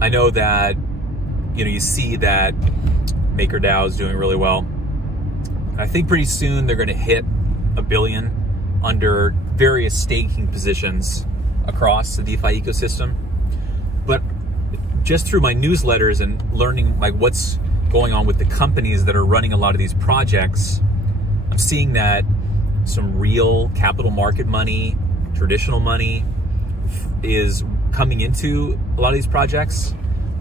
I know that, you see that MakerDAO is doing really well. I think pretty soon they're going to hit $1 billion under various staking positions across the DeFi ecosystem. But just through my newsletters and learning like what's going on with the companies that are running a lot of these projects, I'm seeing that some real capital market money, traditional money, is coming into a lot of these projects.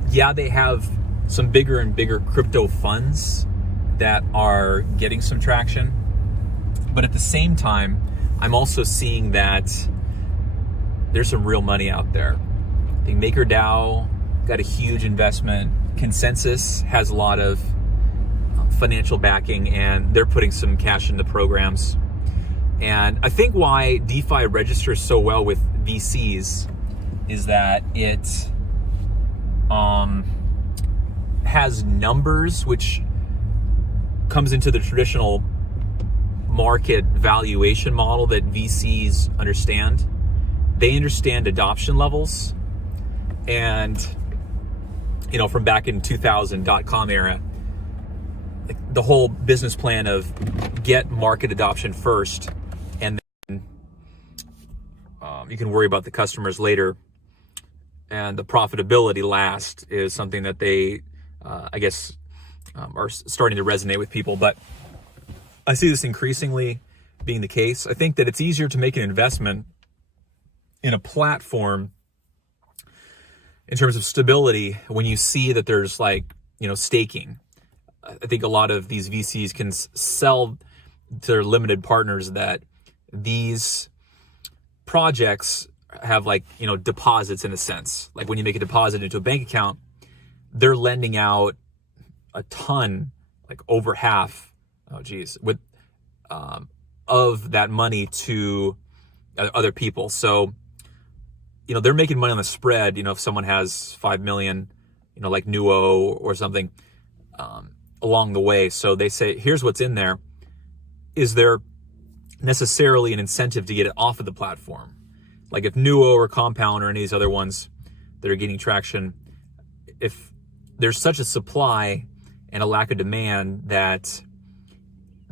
Yeah, they have some bigger and bigger crypto funds that are getting some traction. But at the same time, I'm also seeing that there's some real money out there. I think MakerDAO got a huge investment. Consensus has a lot of financial backing, and they're putting some cash into programs. And I think why DeFi registers so well with VCs is that it has numbers, which comes into the traditional market valuation model that VCs understand. They understand adoption levels. And, from back in 2000 .com era, the whole business plan of get market adoption first, and then you can worry about the customers later, and the profitability last is something that they, are starting to resonate with people. But I see this increasingly being the case. I think that it's easier to make an investment in a platform in terms of stability when you see that there's staking. I think a lot of these VCs can sell to their limited partners that these projects have deposits in a sense. Like when you make a deposit into a bank account, they're lending out a ton, over half, of that money to other people. So, they're making money on the spread. If someone has 5 million, like Nuo or something, along the way. So they say, here's what's in there. Is there necessarily an incentive to get it off of the platform? Like if Nuo or Compound or any of these other ones that are getting traction, if there's such a supply and a lack of demand that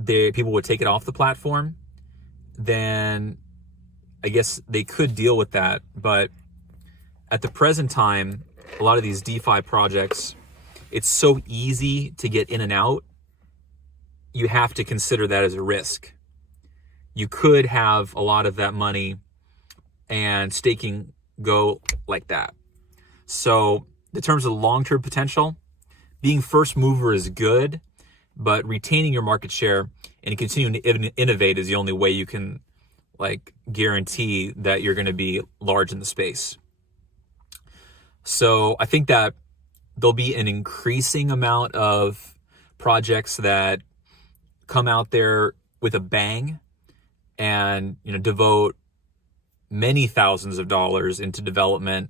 people would take it off the platform, then I guess they could deal with that. But at the present time, a lot of these DeFi projects, it's so easy to get in and out. You have to consider that as a risk. You could have a lot of that money and staking go like that. So in terms of long-term potential, being first mover is good, but retaining your market share and continuing to innovate is the only way you can guarantee that you're going to be large in the space. So I think that there'll be an increasing amount of projects that come out there with a bang and, devote many thousands of dollars into development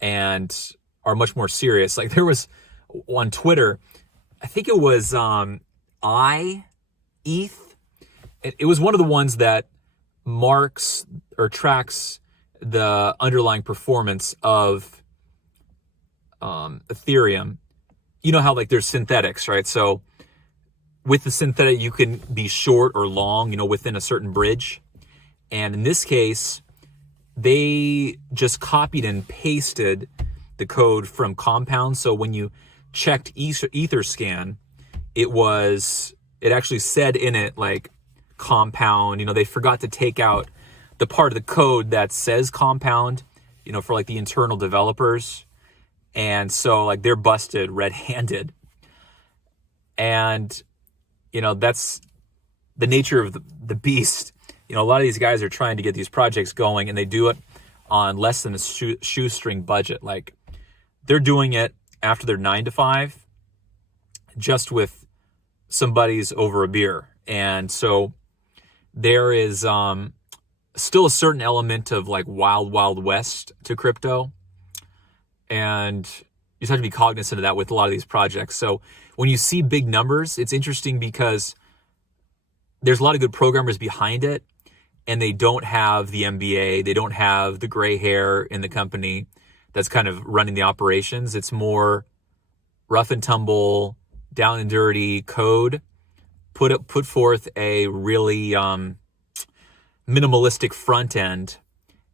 and are much more serious. There was on Twitter, I think it was ETH. It was one of the ones that marks or tracks the underlying performance of Ethereum. You know how there's synthetics, right? So with the synthetic, you can be short or long, within a certain bridge. And in this case, they just copied and pasted the code from Compound. So when you checked Etherscan, it actually said in it Compound. They forgot to take out the part of the code that says Compound, for the internal developers. And so they're busted red-handed. And, that's the nature of the beast. A lot of these guys are trying to get these projects going, and they do it on less than a shoestring budget. They're doing it after their 9 to 5, just with some buddies over a beer. And so there is still a certain element of wild, wild west to crypto. And you just have to be cognizant of that with a lot of these projects. So when you see big numbers, it's interesting because there's a lot of good programmers behind it, and they don't have the MBA. They don't have the gray hair in the company. that's kind of running the operations. It's more rough and tumble, down and dirty code, put forth a really minimalistic front end,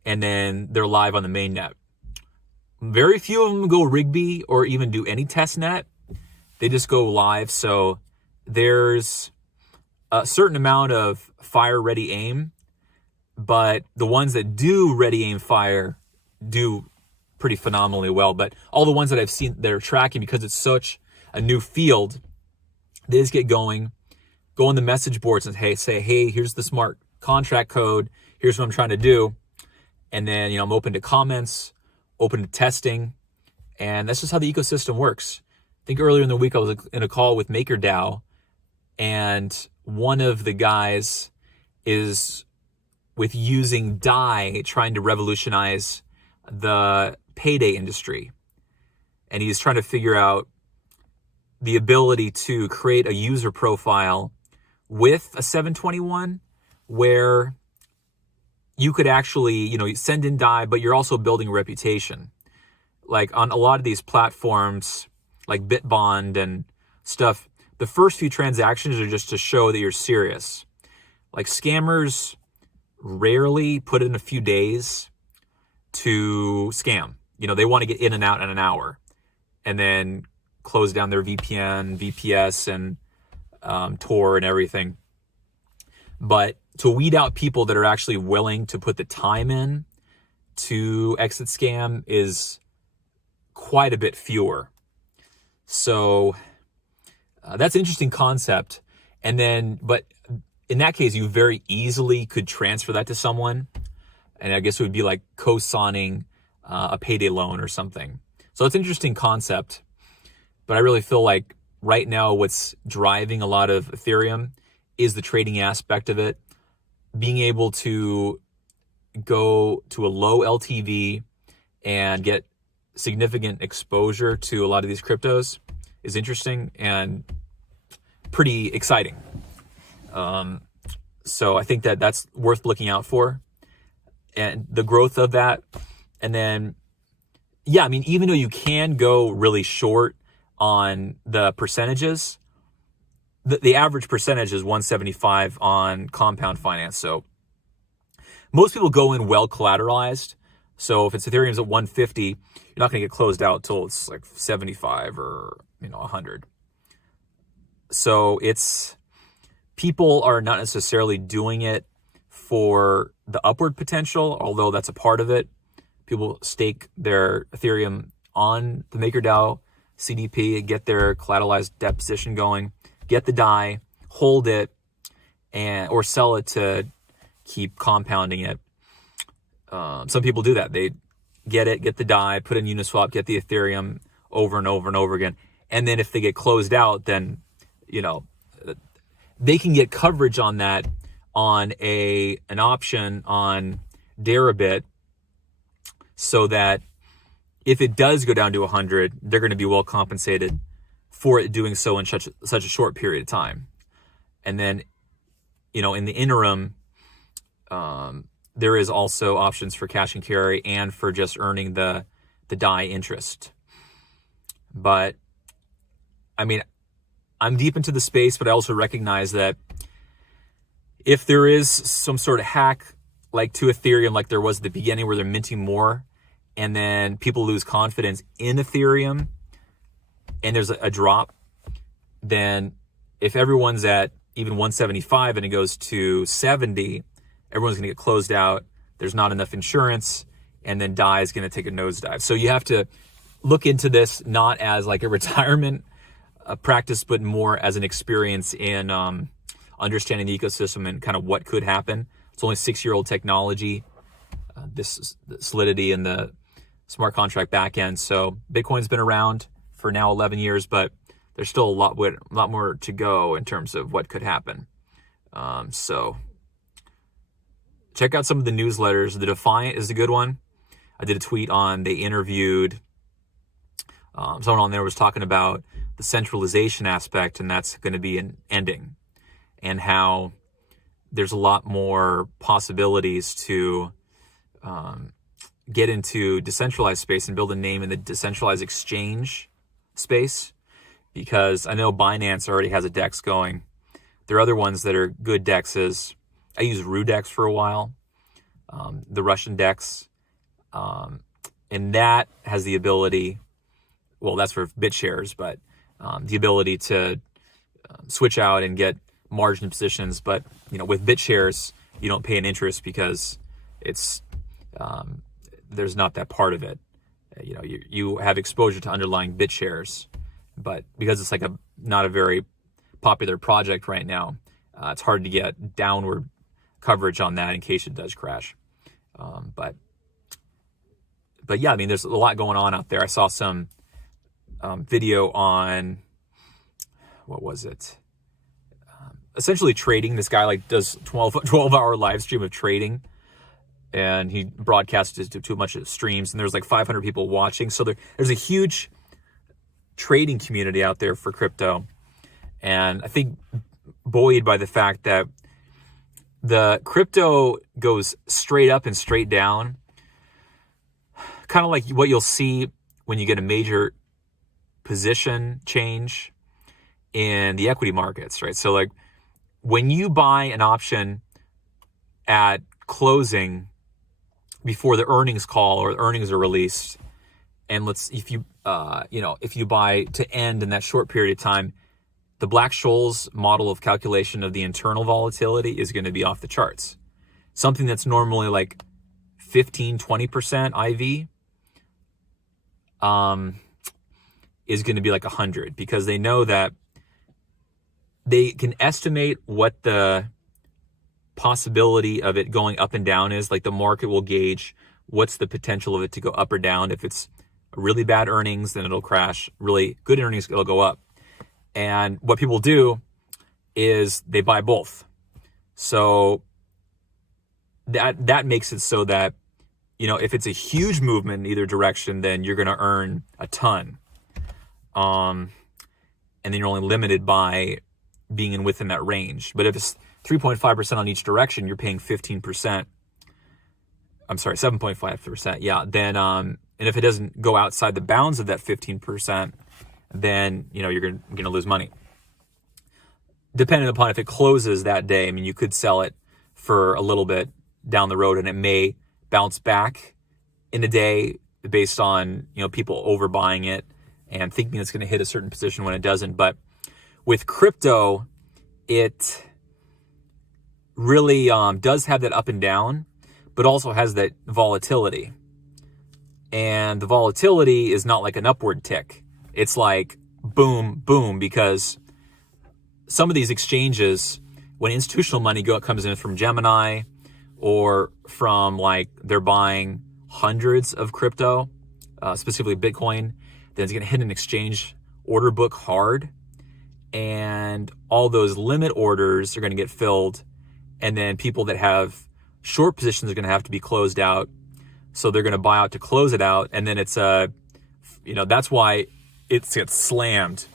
and then they're live on the mainnet. Very few of them go Rigby or even do any testnet. They just go live. So there's a certain amount of fire, ready, aim, but the ones that do ready, aim, fire do pretty phenomenally well. But all the ones that I've seen that are tracking, because it's such a new field, they just get going, go on the message boards and say, hey, here's the smart contract code. Here's what I'm trying to do. And then, I'm open to comments, open to testing. And that's just how the ecosystem works. I think earlier in the week, I was in a call with MakerDAO, and one of the guys is with using DAI, trying to revolutionize the payday industry. And he's trying to figure out the ability to create a user profile with a 721 where you could actually, send in DAI, but you're also building a reputation. Like on a lot of these platforms, like Bitbond and stuff, the first few transactions are just to show that you're serious. Like scammers rarely put in a few days to scam. They want to get in and out in an hour and then close down their VPN, VPS, and Tor and everything. But to weed out people that are actually willing to put the time in to exit scam is quite a bit fewer. So that's an interesting concept. And then, but in that case, you very easily could transfer that to someone. And I guess it would be like co-signing a payday loan or something. So it's an interesting concept. But I really feel like right now what's driving a lot of Ethereum is the trading aspect of it. Being able to go to a low LTV and get significant exposure to a lot of these cryptos is interesting and pretty exciting. So I think that that's worth looking out for, and the growth of that. And then, even though you can go really short on the percentages, the average percentage is 175 on compound finance. So most people go in well collateralized. So if it's Ethereum's at 150, you're not going to get closed out till it's like 75 or 100. So people are not necessarily doing it for the upward potential, although that's a part of it. People stake their Ethereum on the MakerDAO CDP, get their collateralized deposition going, get the DAI, hold it, or sell it to keep compounding it. Some people do that. They get the DAI, put in Uniswap, get the Ethereum over and over and over again. And then if they get closed out, then, they can get coverage on that on an option on Deribit, so that if it does go down to 100, they're going to be well compensated for it doing so in such a short period of time. And then, in the interim, there is also options for cash and carry and for just earning the DAI interest. But I'm deep into the space, but I also recognize that if there is some sort of hack like to Ethereum, like there was at the beginning where they're minting more, and then people lose confidence in Ethereum and there's a drop, then if everyone's at even 175 and it goes to 70, everyone's going to get closed out. There's not enough insurance, and then DAI is going to take a nosedive. So you have to look into this not as like a retirement practice, but more as an experience in understanding the ecosystem and kind of what could happen. It's only 6-year-old technology, this Solidity and the smart contract backend. So Bitcoin's been around for now 11 years, but there's still a lot more to go in terms of what could happen. So check out some of the newsletters. The Defiant is a good one. I did a tweet on, they interviewed someone on there was talking about the centralization aspect, and that's going to be an ending, and how there's a lot more possibilities to get into decentralized space and build a name in the decentralized exchange space, because I know Binance already has a DEX going. There are other ones that are good DEXs. I used Rudex for a while, the Russian DEX, and that has the ability, well, that's for BitShares, but the ability to switch out and get margin positions. But with BitShares, you don't pay an interest because it's there's not that part of it. You have exposure to underlying BitShares, but because it's like not a very popular project right now, it's hard to get downward coverage on that in case it does crash. But yeah, I mean, there's a lot going on out there. I saw some video on, what was it? Essentially trading. This guy does 12-hour live stream of trading, and he broadcasts it to a bunch of streams, and there's 500 people watching. So there's a huge trading community out there for crypto. And I think buoyed by the fact that the crypto goes straight up and straight down, kind of like what you'll see when you get a major position change in the equity markets, right? So when you buy an option at closing before the earnings call or earnings are released, and if you buy to end in that short period of time, the Black-Scholes model of calculation of the internal volatility is going to be off the charts. Something that's normally 15, 20% IV is going to be 100, because they know that they can estimate what the possibility of it going up and down is. The market will gauge what's the potential of it to go up or down. If it's really bad earnings, then it'll crash. Really good earnings, it'll go up. And what people do is they buy both. So that makes it so that, if it's a huge movement in either direction, then you're going to earn a ton. And then you're only limited by being within that range. But if it's 3.5% on each direction, you're paying 15%. I'm sorry, 7.5%. Yeah. Then, and if it doesn't go outside the bounds of that 15%, then, you're going to lose money. Depending upon if it closes that day, I mean, you could sell it for a little bit down the road, and it may bounce back in a day based on, people overbuying it and thinking it's going to hit a certain position when it doesn't. But with crypto, it really does have that up and down, but also has that volatility. And the volatility is not like an upward tick. It's boom, boom, because some of these exchanges, when institutional money comes in from Gemini or from they're buying hundreds of crypto, specifically Bitcoin, then it's going to hit an exchange order book hard. And all those limit orders are going to get filled. And then people that have short positions are going to have to be closed out. So they're going to buy out to close it out. And then it's that's why it gets slammed.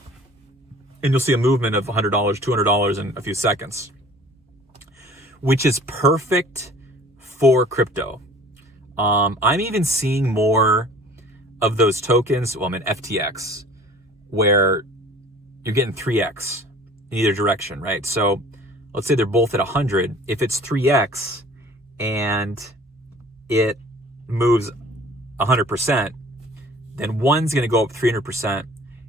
And you'll see a movement of $100, $200 in a few seconds, which is perfect for crypto. I'm even seeing more of those tokens, FTX, where you're getting 3x in either direction, right? So let's say they're both at 100. If it's 3x and it moves 100%, then one's going to go up 300%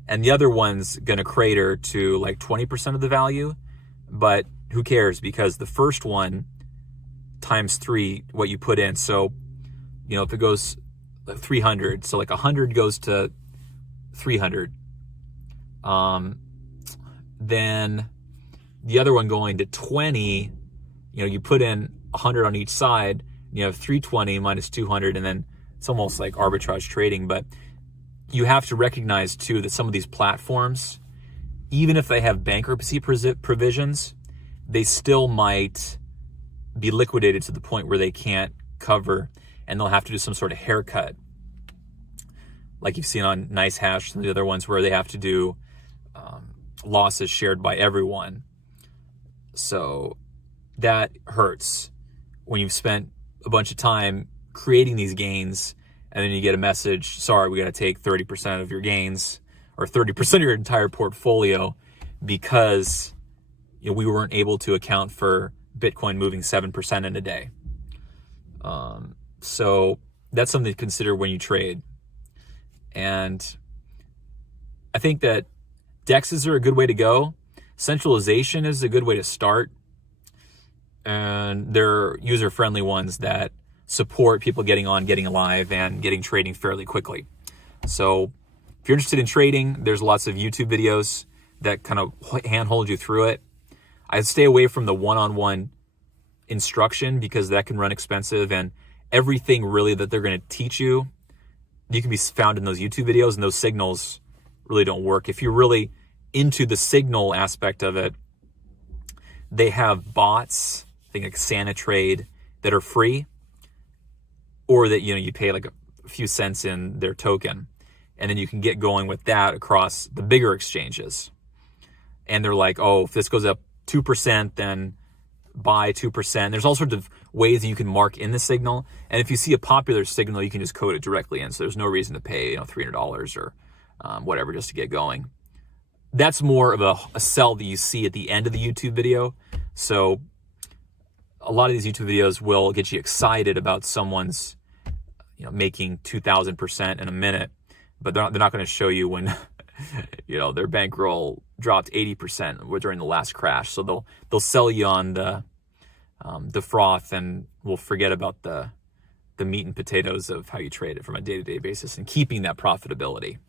and the other one's going to crater to 20% of the value. But who cares? Because the first one times 3 what you put in. So, if it goes 300, so 100 goes to 300. Then the other one going to 20, you put in 100 on each side, you have 320 minus 200, and then it's almost like arbitrage trading. But you have to recognize too that some of these platforms, even if they have bankruptcy provisions, they still might be liquidated to the point where they can't cover, and they'll have to do some sort of haircut, like you've seen on NiceHash and the other ones, where they have to do losses shared by everyone. So that hurts when you've spent a bunch of time creating these gains, and then you get a message, sorry, we got to take 30% of your gains or 30% of your entire portfolio because we weren't able to account for Bitcoin moving 7% in a day. So that's something to consider when you trade. And I think that DEXs are a good way to go. Centralization is a good way to start. And they're user-friendly ones that support people getting on, getting live, and getting trading fairly quickly. So if you're interested in trading, there's lots of YouTube videos that kind of handhold you through it. I'd stay away from the one-on-one instruction because that can run expensive, and everything really that they're going to teach you can be found in those YouTube videos, and those signals really don't work. If you're really into the signal aspect of it, they have bots, I think like SanaTrade, that are free, or that you pay like a few cents in their token, and then you can get going with that across the bigger exchanges. And they're like, oh, if this goes up 2%, then buy 2%. There's all sorts of ways that you can mark in the signal. And if you see a popular signal, you can just code it directly in. So there's no reason to pay $300 or whatever just to get going. That's more of a sell that you see at the end of the YouTube video. So a lot of these YouTube videos will get you excited about someone's making 2,000% in a minute, but they're not going to show you when their bankroll dropped 80% during the last crash. So they'll sell you on the froth, and we'll forget about the meat and potatoes of how you trade it from a day-to-day basis and keeping that profitability.